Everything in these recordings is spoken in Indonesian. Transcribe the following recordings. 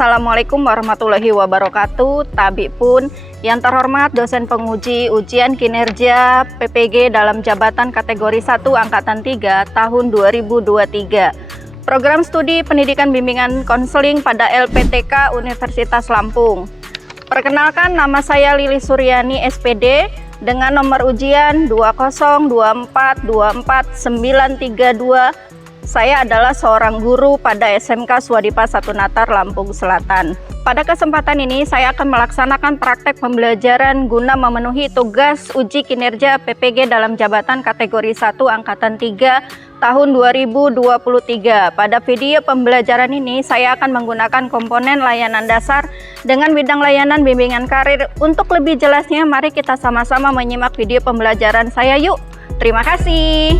Assalamualaikum warahmatullahi wabarakatuh. Tabik pun yang terhormat dosen penguji ujian kinerja PPG dalam jabatan kategori 1 angkatan 3 tahun 2023. Program studi pendidikan bimbingan konseling pada LPTK Universitas Lampung. Perkenalkan, nama saya Lili Suryani SPD dengan nomor ujian 202424932. Saya adalah seorang guru pada SMK Swadipa 1 Natar, Lampung Selatan. Pada kesempatan ini saya akan melaksanakan praktek pembelajaran guna memenuhi tugas uji kinerja PPG dalam jabatan kategori 1 angkatan 3 tahun 2023. Pada video pembelajaran ini saya akan menggunakan komponen layanan dasar dengan bidang layanan bimbingan karir. Untuk lebih jelasnya, mari kita sama-sama menyimak video pembelajaran saya yuk. Terima kasih.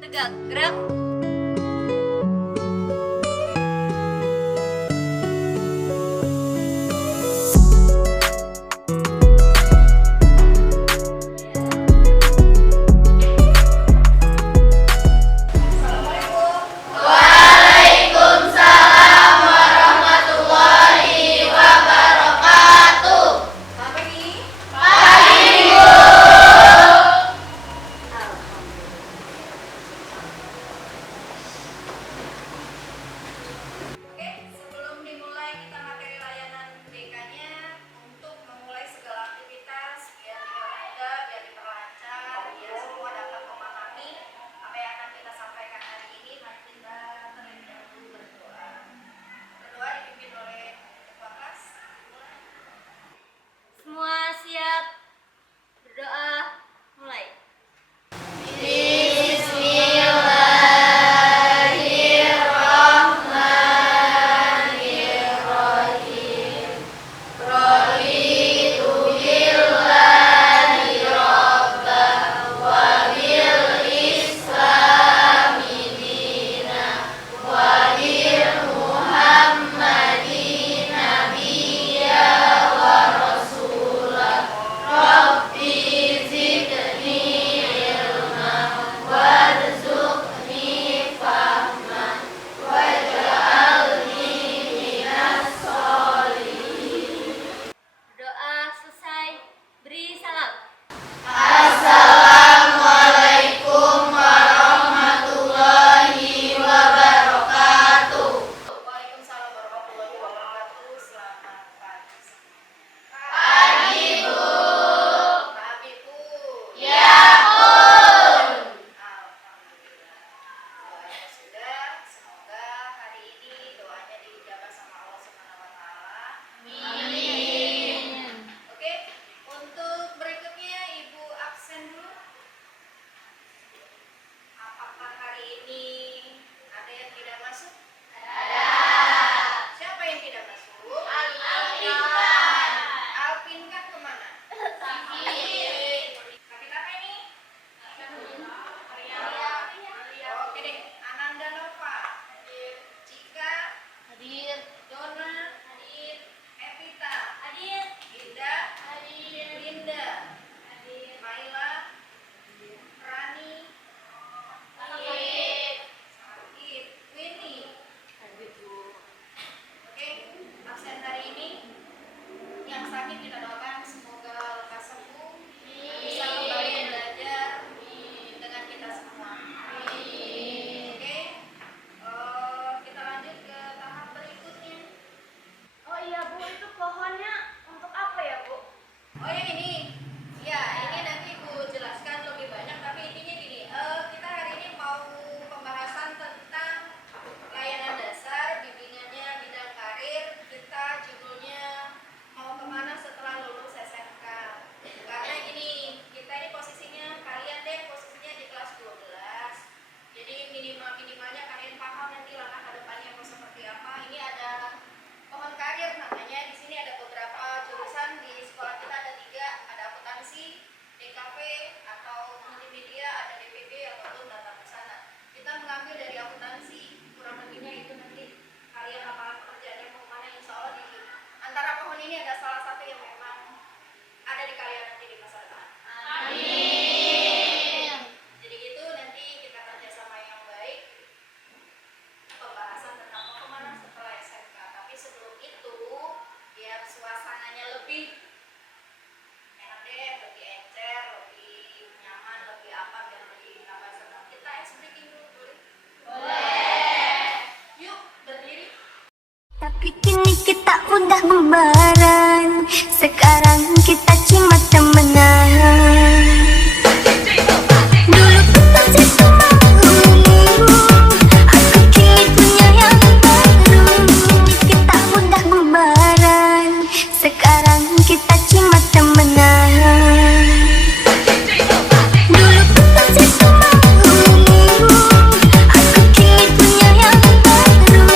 Tegak, gerak. kini kita udah bubaran. Sekarang kita cuma temenan. Dulu ku masih semau, aku kini punya yang baru. Kita udah bubaran. Sekarang kita cuma temenan. Dulu ku masih semau, aku kini punya yang baru.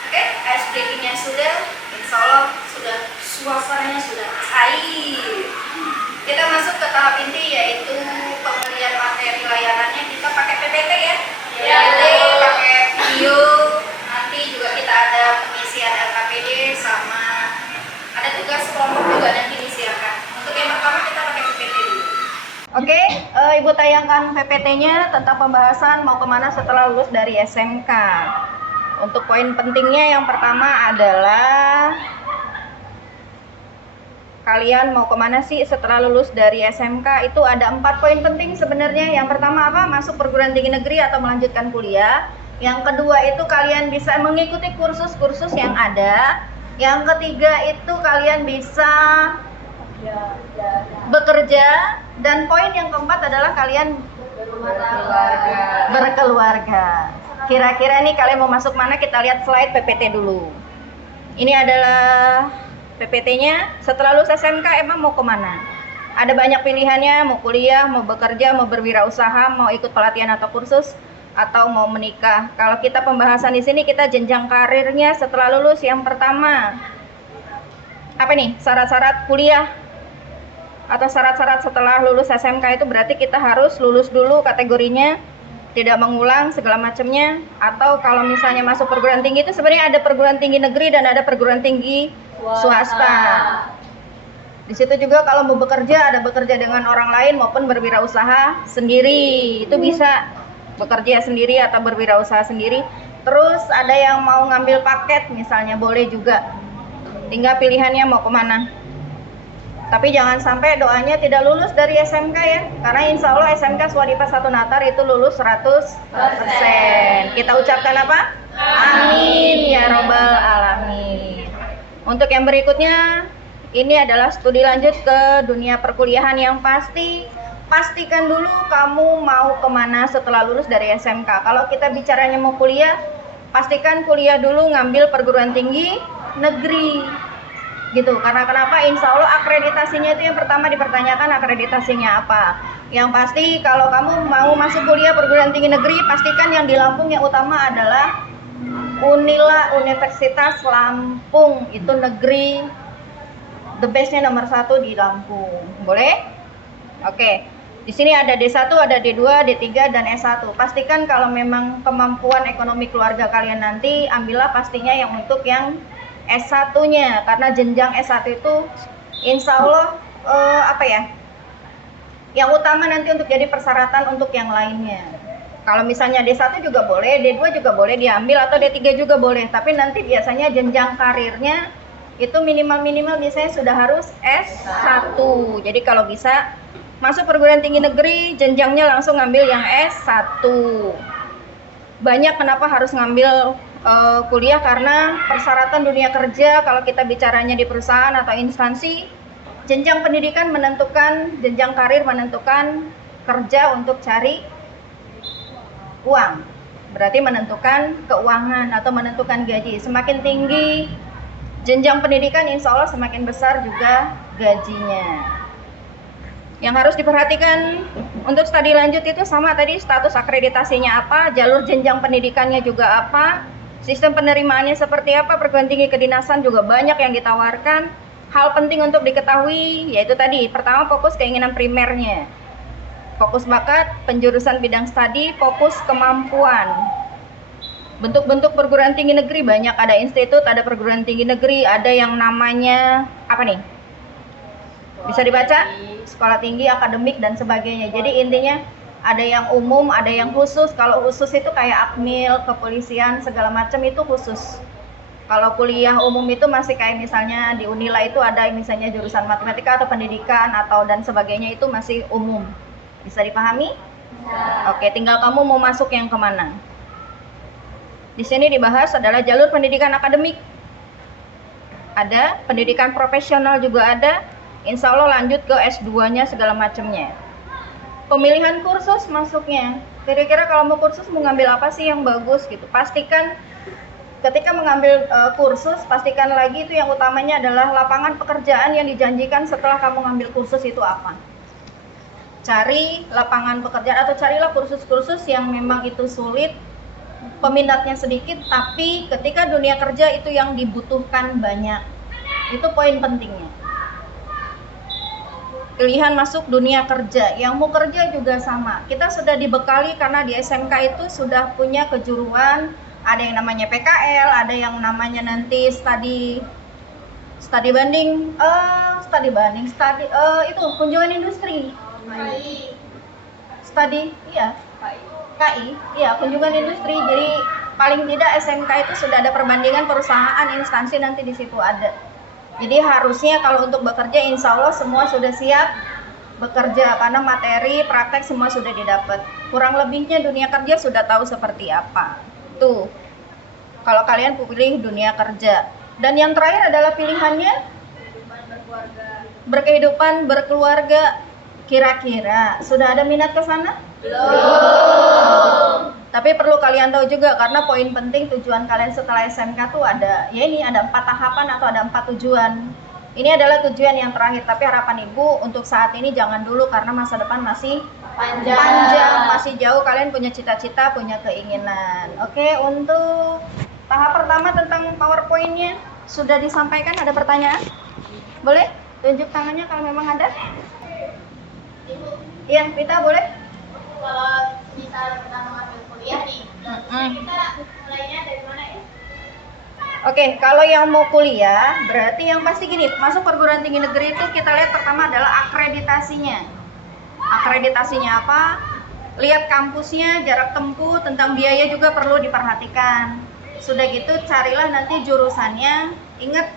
Oke, ice breakingnya sudah, insya Allah sudah, suasananya sudah cair. Kita masuk ke tahap inti, yaitu pembelian materi layanannya. Kita pakai PPT ya, PPT pakai video. Nanti juga kita ada pengisian LKPD sama ada tugas kelompok juga nanti disiapkan. Untuk yang pertama kita pakai PPT dulu. Oke, Ibu tayangkan PPT-nya tentang pembahasan mau kemana setelah lulus dari SMK. Untuk poin pentingnya yang pertama adalah kalian mau kemana sih setelah lulus dari SMK. Itu ada 4 poin penting sebenarnya. Yang pertama apa? Masuk perguruan tinggi negeri atau melanjutkan kuliah. Yang kedua itu kalian bisa mengikuti kursus-kursus yang ada. Yang ketiga itu kalian bisa bekerja. Dan poin yang keempat adalah kalian berkeluarga. Kira-kira nih kalian mau masuk mana? Kita lihat slide PPT dulu. Ini adalah PPT-nya. Setelah lulus SMK emang mau kemana? Ada banyak pilihannya, mau kuliah, mau bekerja, mau berwirausaha, mau ikut pelatihan atau kursus, atau mau menikah. Kalau kita pembahasan di sini kita jenjang karirnya setelah lulus. Yang pertama, apa nih? Syarat-syarat kuliah atau syarat-syarat setelah lulus SMK itu berarti kita harus lulus dulu kategorinya, tidak mengulang segala macamnya. Atau kalau misalnya masuk perguruan tinggi itu sebenarnya ada perguruan tinggi negeri dan ada perguruan tinggi swasta. Di situ juga kalau mau bekerja, ada bekerja dengan orang lain maupun berwirausaha sendiri. Itu bisa bekerja sendiri atau berwirausaha sendiri. Terus ada yang mau ngambil paket misalnya, boleh juga. Tinggal pilihannya mau kemana. Tapi jangan sampai doanya tidak lulus dari SMK ya. Karena insya Allah SMK Swadipa 1 Natar itu lulus 100%. Kita ucapkan apa? Amin ya robbal alamin. Untuk yang berikutnya, ini adalah studi lanjut ke dunia perkuliahan yang pasti. Pastikan dulu kamu mau kemana setelah lulus dari SMK. Kalau kita bicaranya mau kuliah, pastikan kuliah dulu ngambil perguruan tinggi negeri. Gitu. Karena kenapa? Insya Allah akreditasinya itu yang pertama dipertanyakan, akreditasinya apa. Yang pasti kalau kamu mau masuk kuliah perguruan tinggi negeri, pastikan yang di Lampung yang utama adalah Unila, Universitas Lampung. Itu negeri, the bestnya nomor 1 di Lampung. Boleh? Oke. Di sini ada D1, ada D2, D3, dan S1. Pastikan kalau memang kemampuan ekonomi keluarga kalian nanti, ambillah pastinya yang untuk yang S1-nya, karena jenjang S1 itu insya Allah yang utama nanti untuk jadi persyaratan untuk yang lainnya. Kalau misalnya D1 juga boleh, D2 juga boleh diambil, atau D3 juga boleh, tapi nanti biasanya jenjang karirnya itu minimal biasanya sudah harus S1. Jadi kalau bisa masuk perguruan tinggi negeri, jenjangnya langsung ngambil yang S1. Banyak kenapa harus ngambil kuliah, karena persyaratan dunia kerja kalau kita bicaranya di perusahaan atau instansi, jenjang pendidikan menentukan, jenjang karir menentukan kerja untuk cari uang. Berarti menentukan keuangan atau menentukan gaji. Semakin tinggi jenjang pendidikan, insya Allah semakin besar juga gajinya. Yang harus diperhatikan untuk studi lanjut itu sama tadi, status akreditasinya apa, jalur jenjang pendidikannya juga apa, sistem penerimaannya seperti apa, perguruan tinggi kedinasan juga banyak yang ditawarkan. Hal penting untuk diketahui yaitu tadi, pertama fokus keinginan primernya, fokus bakat, penjurusan bidang studi, fokus kemampuan. Bentuk-bentuk perguruan tinggi negeri banyak, ada institut, ada perguruan tinggi negeri, ada yang namanya apa nih? Bisa dibaca? Sekolah tinggi, akademik, dan sebagainya. Jadi intinya ada yang umum, ada yang khusus. Kalau khusus itu kayak akmil, kepolisian, segala macam itu khusus. Kalau kuliah umum itu masih kayak misalnya di Unila itu ada misalnya jurusan matematika atau pendidikan atau dan sebagainya, itu masih umum. Bisa dipahami? Oke, tinggal kamu mau masuk yang kemana. Di sini dibahas adalah jalur pendidikan akademik. Ada, pendidikan profesional juga ada. Insya Allah lanjut ke S2-nya segala macamnya. Pemilihan kursus masuknya. Kira-kira kalau mau kursus mau ngambil apa sih yang bagus gitu. Pastikan ketika mengambil kursus, pastikan lagi itu yang utamanya adalah lapangan pekerjaan yang dijanjikan setelah kamu ngambil kursus itu apa. Cari lapangan pekerjaan atau carilah kursus-kursus yang memang itu sulit, peminatnya sedikit, tapi ketika dunia kerja itu yang dibutuhkan banyak. Itu poin pentingnya. Pilihan masuk dunia kerja, yang mau kerja juga sama. Kita sudah dibekali karena di SMK itu sudah punya kejuruan, ada yang namanya PKL, ada yang namanya nanti studi itu kunjungan industri. KI, iya kunjungan industri. Jadi paling tidak SMK itu sudah ada perbandingan perusahaan, instansi nanti di situ ada. Jadi harusnya kalau untuk bekerja insya Allah semua sudah siap bekerja karena materi, praktek semua sudah didapat. Kurang lebihnya dunia kerja sudah tahu seperti apa. Tuh, kalau kalian pilih dunia kerja. Dan yang terakhir adalah pilihannya berkehidupan berkeluarga. Kira-kira sudah ada minat ke sana? Belum. Tapi perlu kalian tahu juga karena poin penting tujuan kalian setelah SMK tuh ada, ya ini ada 4 tahapan atau ada 4 tujuan. Ini adalah tujuan yang terakhir, tapi harapan ibu untuk saat ini jangan dulu karena masa depan masih panjang, masih jauh. Kalian punya cita-cita, punya keinginan. Oke, untuk tahap pertama tentang PowerPoint-nya sudah disampaikan. Ada pertanyaan? Boleh? Tunjuk tangannya kalau memang ada. Iya, Vita boleh? Kalau misal kita mau ambil kuliah nih, kita mulainya dari mana ya? Oke, kalau yang mau kuliah, berarti yang pasti gini, masuk perguruan tinggi negeri itu kita lihat pertama adalah akreditasinya. Akreditasinya apa? Lihat kampusnya, jarak tempuh, tentang biaya juga perlu diperhatikan. Sudah gitu carilah nanti jurusannya. Ingat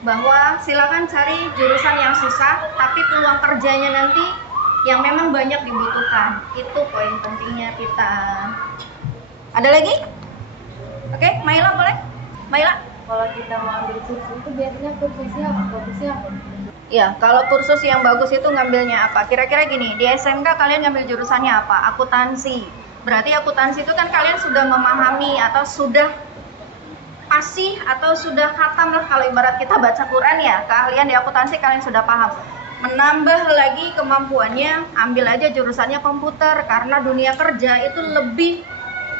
bahwa silakan cari jurusan yang susah, tapi peluang kerjanya nanti yang memang banyak dibutuhkan. Itu poin pentingnya kita. Ada lagi? Oke, Maila boleh? Maila? Kalau kita mau ambil kursus itu biasanya kursusnya apa? Ya, kalau kursus yang bagus itu ngambilnya apa? Kira-kira gini, di SMK kalian ngambil jurusannya apa? Akuntansi. Berarti akuntansi itu kan kalian sudah memahami atau sudah fasih atau sudah khatam lah kalau ibarat kita baca Quran ya. Keahlian di akuntansi kalian sudah paham. Menambah lagi kemampuannya, ambil aja jurusannya komputer karena dunia kerja itu lebih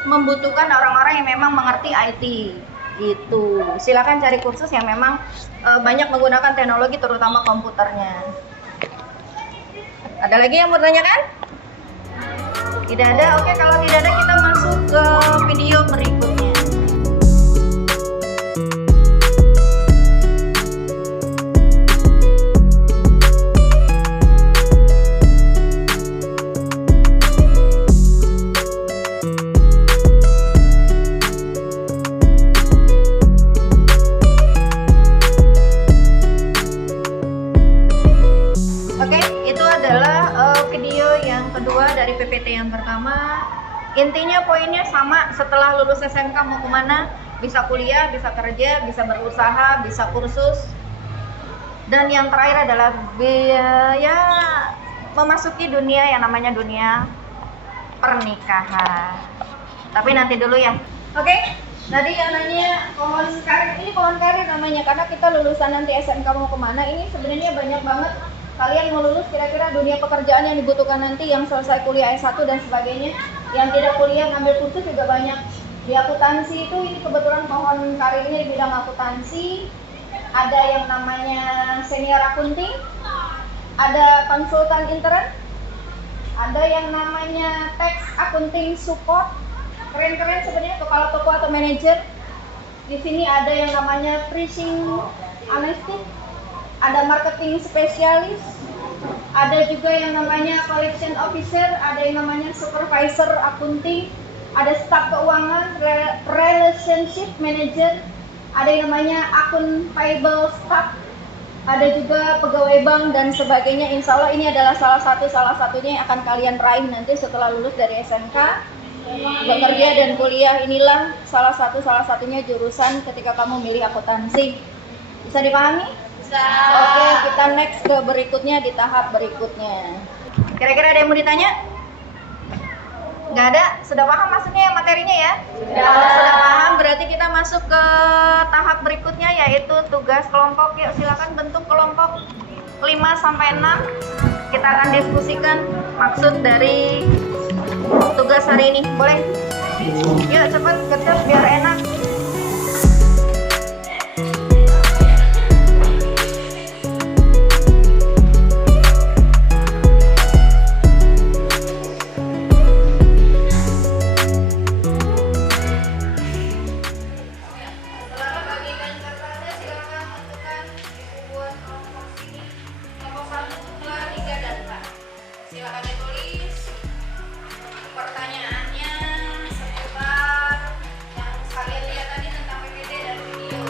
membutuhkan orang-orang yang memang mengerti IT. Gitu. Silakan cari kursus yang memang banyak menggunakan teknologi terutama komputernya. Ada lagi yang mau tanyakan? Tidak ada? Oke, kalau tidak ada kita masuk ke video berikutnya. PPT yang pertama, intinya poinnya sama. Setelah lulus SMK mau kemana? Bisa kuliah, bisa kerja, bisa berusaha, bisa kursus. Dan yang terakhir adalah biaya memasuki dunia yang namanya dunia pernikahan. Tapi nanti dulu ya. Oke? Tadi yang nanya pohon karir, ini pohon karir namanya karena kita lulusan nanti SMK mau kemana. Ini sebenarnya banyak banget. Kalian mau lulus kira-kira dunia pekerjaan yang dibutuhkan nanti, yang selesai kuliah S1 dan sebagainya, yang tidak kuliah ngambil kursus juga banyak. Di akuntansi itu ini kebetulan pohon karirnya di bidang akuntansi. Ada yang namanya senior accounting, ada konsultan intern, ada yang namanya tax accounting support. Keren-keren sebenarnya kepala toko atau manajer. Di sini ada yang namanya pricing analyst, ada marketing spesialis, ada juga yang namanya collection officer, ada yang namanya supervisor accounting, ada staf keuangan, relationship manager, ada yang namanya akun payable staff, ada juga pegawai bank dan sebagainya. Insya Allah ini adalah salah satunya yang akan kalian raih nanti setelah lulus dari SMK. Bekerja dan kuliah inilah salah satunya jurusan ketika kamu milih akuntansi. Bisa dipahami? Bisa. Oke, kita next ke berikutnya di tahap berikutnya. Kira-kira ada yang mau ditanya? Nggak ada? Sudah paham maksudnya materinya ya? Kalau sudah paham berarti kita masuk ke tahap berikutnya yaitu tugas kelompok. Yuk silakan bentuk kelompok 5-6. Kita akan diskusikan maksud dari tugas hari ini. Boleh? Yuk cepet kerjas biar enak. Silakan ditulis pertanyaannya seputar yang kalian lihat tadi tentang PPT dan video.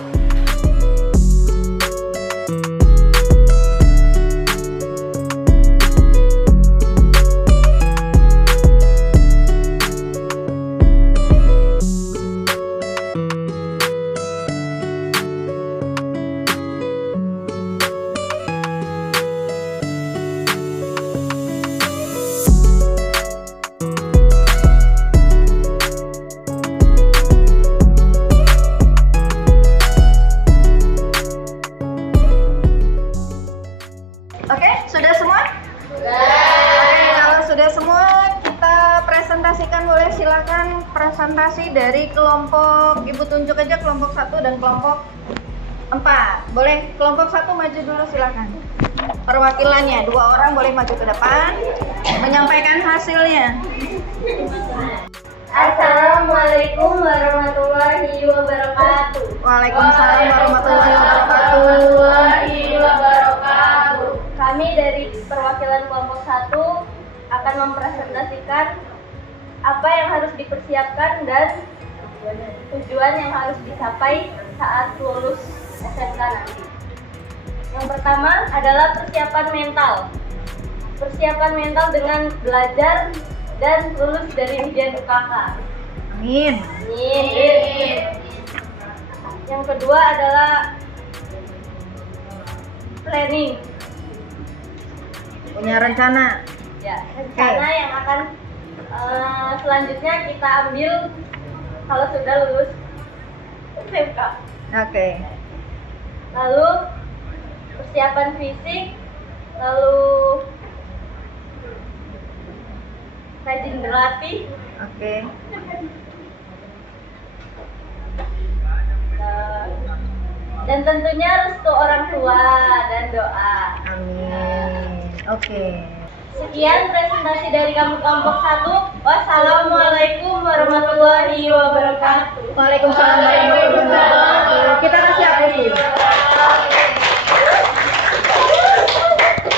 Oke, sudah semua? Oke, kalau sudah semua kita presentasikan. Boleh silakan presentasi dari kelompok. Ibu tunjuk aja kelompok 1 dan kelompok 4. Boleh kelompok 1 maju dulu silakan. Perwakilannya 2 orang boleh maju ke depan menyampaikan hasilnya. Assalamualaikum warahmatullahi wabarakatuh. Waalaikumsalam warahmatullahi wabarakatuh. Kami dari perwakilan kelompok 1 akan mempresentasikan apa yang harus dipersiapkan dan tujuan yang harus dicapai saat lulus SMK nanti. Yang pertama adalah persiapan mental. Persiapan mental dengan belajar dan lulus dari ujian UKK. Amin. Amin. Yang kedua adalah planning. Punya rencana. Ya, rencana yang akan selanjutnya kita ambil kalau sudah lulus SMK. Oke. Lalu persiapan fisik, lalu rajin berlatih, Oke. dan tentunya restu orang tua dan doa. Amin. Oke. Sekian presentasi dari kami kelompok 1. Wassalamualaikum warahmatullahi wabarakatuh. Waalaikumsalam warahmatullahi wabarakatuh. Kita kasih apresiasi.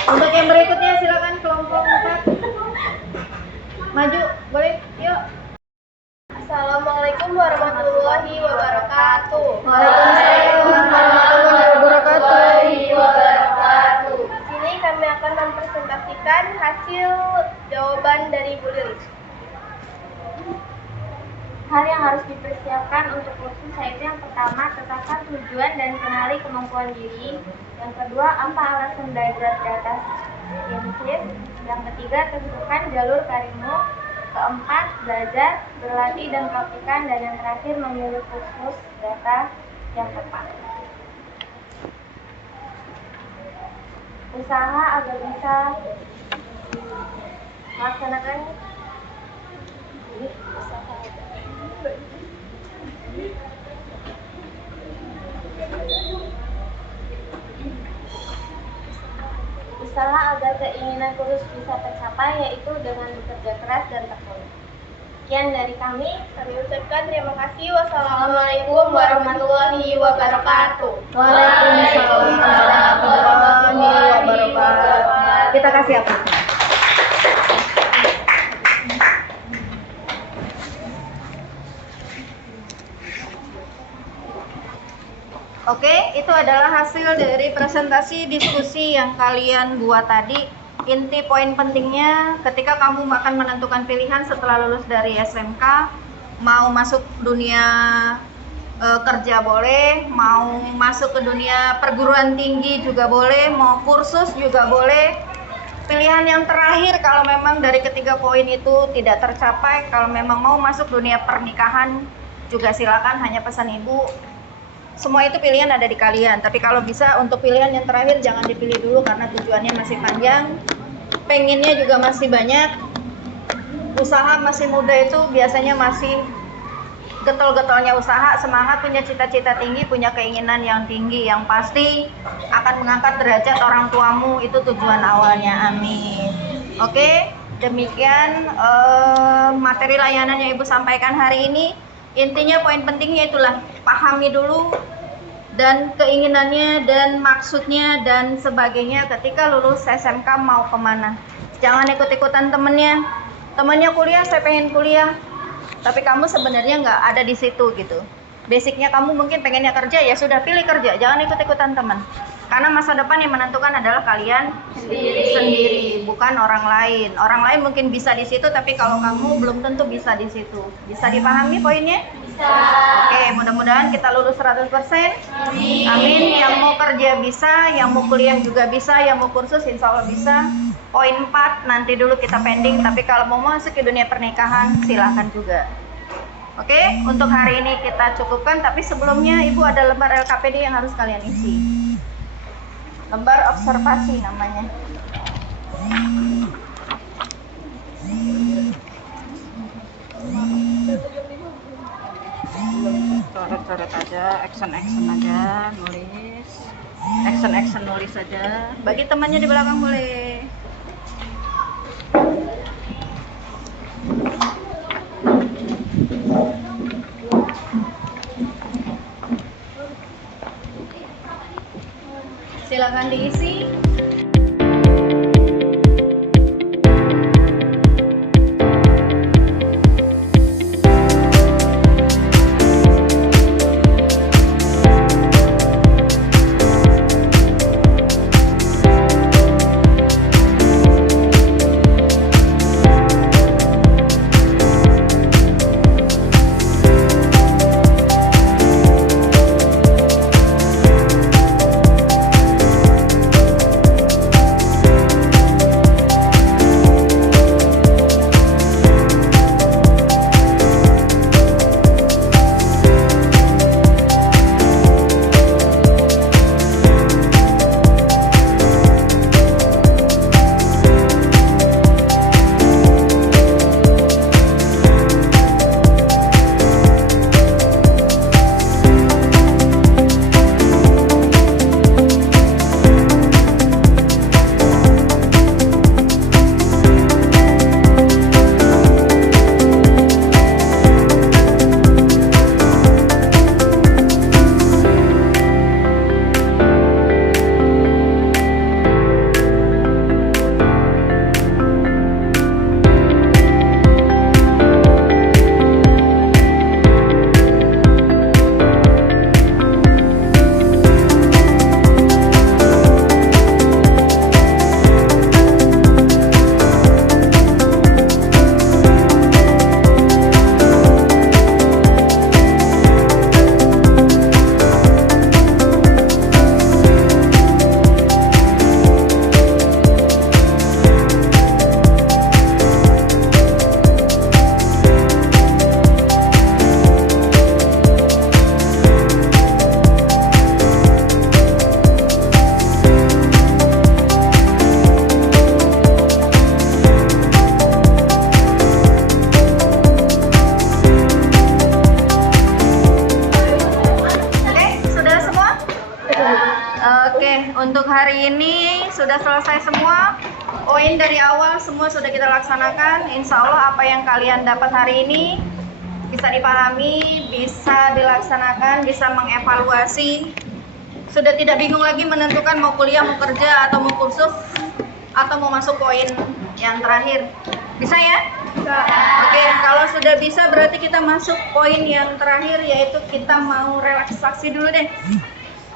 Untuk yang berikutnya silakan kelompok 4. Maju, boleh? Yuk. Assalamualaikum warahmatullahi wabarakatuh. Waalaikumsalam warahmatullahi wabarakatuh. Di sini kami akan mempresentasikan hasil jawaban dari Bu Lilis. Hal yang harus dipersiapkan untuk lulus yaitu yang pertama, tetapkan tujuan dan kenali kemampuan diri. Yang kedua, apa alasan belajar data scientist. Yang ketiga, tentukan jalur karirmu. Keempat, belajar, berlatih dan praktikan. Dan yang terakhir, memilih kursus data yang tepat. Usaha agar bisa melaksanakan usaha agar keinginan kursus bisa tercapai, yaitu dengan bekerja keras dan tekun. Sekian dari kami ucapkan terima kasih. Wassalamualaikum warahmatullahi wabarakatuh. Waalaikumsalam warahmatullahi wabarakatuh. Kita kasih apresiasi. Oke, itu itu adalah hasil dari presentasi diskusi yang kalian buat tadi. Inti poin pentingnya ketika kamu akan menentukan pilihan setelah lulus dari SMK, mau masuk dunia kerja boleh, mau masuk ke dunia perguruan tinggi juga boleh, mau kursus juga boleh. Pilihan yang terakhir kalau memang dari ketiga poin itu tidak tercapai, kalau memang mau masuk dunia pernikahan juga silakan, hanya pesan ibu. Semua itu pilihan ada di kalian, tapi kalau bisa untuk pilihan yang terakhir jangan dipilih dulu karena tujuannya masih panjang, pengennya juga masih banyak. Usaha masih muda itu biasanya masih getol-getolnya usaha, semangat, punya cita-cita tinggi, punya keinginan yang tinggi, yang pasti akan mengangkat derajat orang tuamu, itu tujuan awalnya. Amin. Oke, demikian materi layanan yang Ibu sampaikan hari ini. Intinya poin pentingnya itulah, pahami dulu dan keinginannya dan maksudnya dan sebagainya ketika lulus SMK mau kemana. Jangan ikut-ikutan temennya kuliah, saya pengen kuliah, tapi kamu sebenarnya nggak ada di situ gitu. Basicnya kamu mungkin pengennya kerja, ya sudah pilih kerja, jangan ikut-ikutan teman. Karena masa depan yang menentukan adalah kalian sendiri, bukan orang lain. Orang lain mungkin bisa di situ, tapi kalau kamu belum tentu bisa di situ. Bisa dipahami poinnya? Bisa. Oke, mudah-mudahan kita lulus 100%. Amin. Yang mau kerja bisa, yang mau kuliah juga bisa, yang mau kursus insya Allah bisa. Poin 4 nanti dulu kita pending, tapi kalau mau masuk ke dunia pernikahan silahkan juga. Oke, untuk hari ini kita cukupkan, tapi sebelumnya Ibu ada lembar LKPD yang harus kalian isi. Lembar observasi namanya. Coret-coret aja, action aja, nulis. Action nulis aja. Bagi temannya di belakang boleh. Silakan diisi. Untuk hari ini sudah selesai semua. Poin dari awal semua sudah kita laksanakan. Insya Allah apa yang kalian dapat hari ini bisa dipahami, bisa dilaksanakan, bisa mengevaluasi. Sudah tidak bingung lagi menentukan mau kuliah, mau kerja, atau mau kursus, atau mau masuk poin yang terakhir. Bisa ya? Bisa. Oke, kalau sudah bisa berarti kita masuk poin yang terakhir, yaitu kita mau relaksasi dulu deh.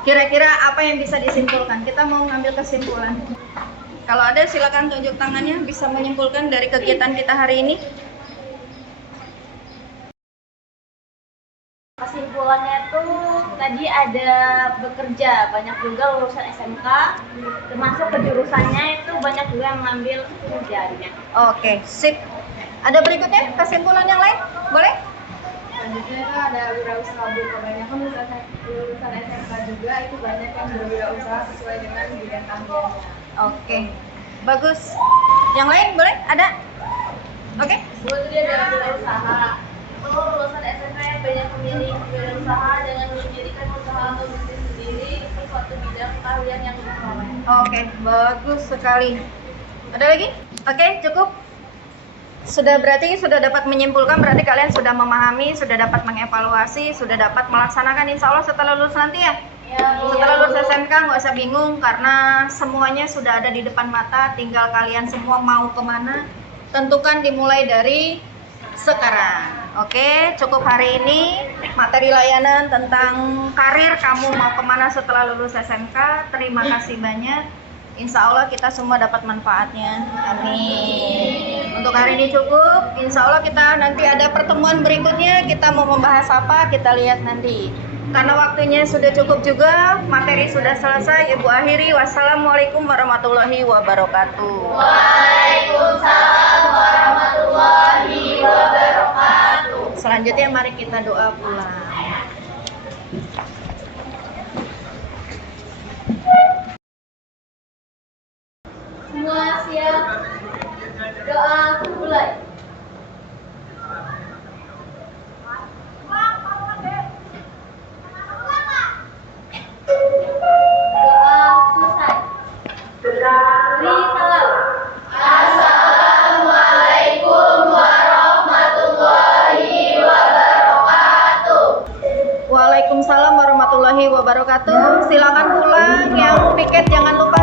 Kira-kira apa yang bisa disimpulkan? Kita mau ngambil kesimpulan. Kalau ada silakan tunjuk tangannya, bisa menyimpulkan dari kegiatan kita hari ini. Kesimpulannya tuh tadi ada bekerja, banyak juga lulusan SMK, termasuk kejurusannya itu banyak juga yang mengambil pekerjaannya. Oke, sip. Ada berikutnya kesimpulan yang lain? Boleh? Selanjutnya itu ada wirausaha Bu. Kebanyakan lulusan SMK juga itu banyak yang berwirausaha sesuai dengan bidang keahliannya. Oke, bagus. Yang lain boleh? Ada? Oke. Bu, itu dia ada wirausaha. Itu lulusan SMK yang banyak memilih wirausaha dengan mendirikan usaha atau bisnis sendiri di suatu bidang keahlian yang sama. Oke, bagus sekali. Ada lagi? Oke, cukup. Sudah dapat menyimpulkan, berarti kalian sudah memahami, sudah dapat mengevaluasi, sudah dapat melaksanakan insya Allah setelah lulus nanti ya. Setelah lulus SMK nggak usah bingung karena semuanya sudah ada di depan mata, tinggal kalian semua mau kemana, tentukan dimulai dari sekarang. Oke, cukup hari ini materi layanan tentang karir kamu mau kemana setelah lulus SMK. Terima kasih banyak. Insya Allah kita semua dapat manfaatnya. Amin. Untuk hari ini cukup. Insya Allah kita nanti ada pertemuan berikutnya. Kita mau membahas apa? Kita lihat nanti. Karena waktunya sudah cukup juga, materi sudah selesai. Ibu akhiri. Wassalamualaikum warahmatullahi wabarakatuh. Waalaikumsalam warahmatullahi wabarakatuh. Selanjutnya mari kita doa pulang. Semua siap. Doa mulai. Doa selesai. Beri salam. Assalamualaikum warahmatullahi wabarakatuh. Waalaikumsalam warahmatullahi wabarakatuh. Silakan pulang. Yang piket jangan lupa